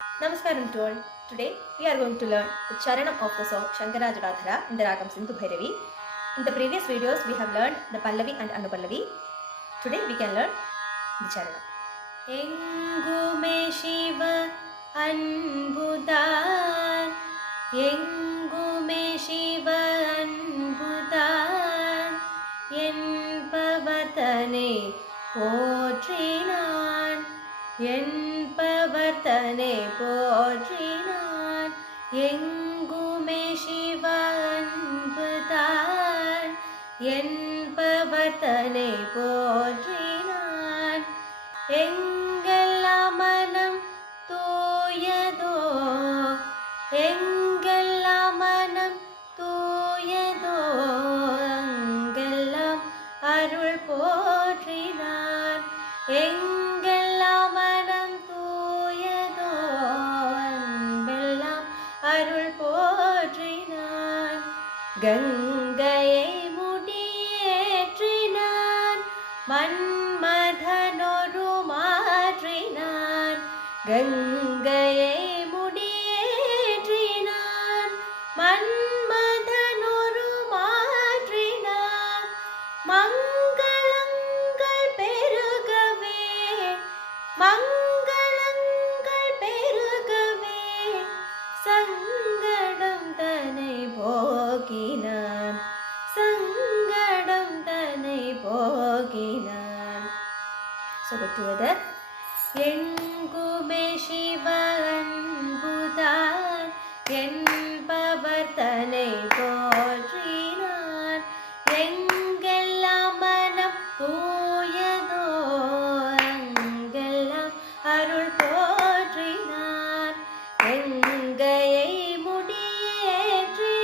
Namaskaram to all. Today we are going to learn the Charanam of the song Shankarajadadhara in the Ragam Sindhu Bhairavi. In the previous videos we have learned the Pallavi and Anupallavi. Today we can learn the Charanam. Engume Shiva Anbudan Engume Shiva Anbudan Enpavatane Potrinan என்பவர்தனை போற்றினான் எங்குமே சிவ அன்புதான் என்பவர்தனை போற்றினான் எங்கெல்லாம் மனம் தூயதோ எங்கெல்லாம் மனம் தூயதோ அங்கெல்லாம் அருள் போற்றினான் எங்கெல்லாம் மனம் தூயதோ அன்பெல்லாம் அருள் போற்றினான் கங்கையை முடியேற்றினான் மன்மதனொரு மாற்றினான் கங்கையை முடியேற்றினான் மன்மதனொரு மாற்றினான் மங்களங்கள் பெருகவே மங்களங்கள் பெருகவே சங்கடம் தனை போக்கினான் சங்கடம் தனை போக்கினான். So go together. எங்குமே சிவ அன்புதான் என்பவர் தனை போற்றினான் எங்கெல்லாம் மனம் தூயதோ அங்கெல்லாம் அருள் போற்றினான் கங்கையை முடியேற்றினான்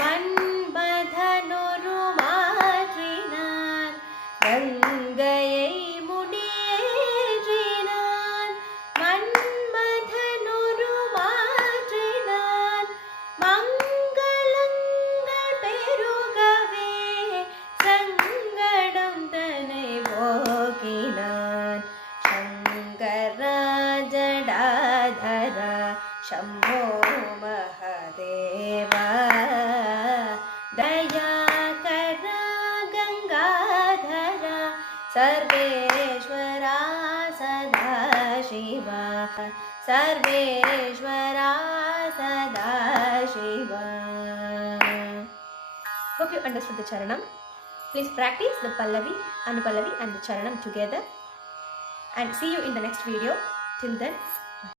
மன்மதனொரு மாற்றினான் கங்கையை முடியேற்றினான் மன்மதனொரு மாற்றினான் மங்களங்கள் பெருகவே சங்கடம் தனை போக்கினான் சங்கராஜடாதரா Shambho Mahdeva दयाकरा गंगाधरा सर्वेश्वरा Sadashiva सर्वेश्वरा Sadashiva. Hope you understood the Charanam. Please practice the Pallavi, Anupallavi and the Charanam together and see you in the next video. Till then,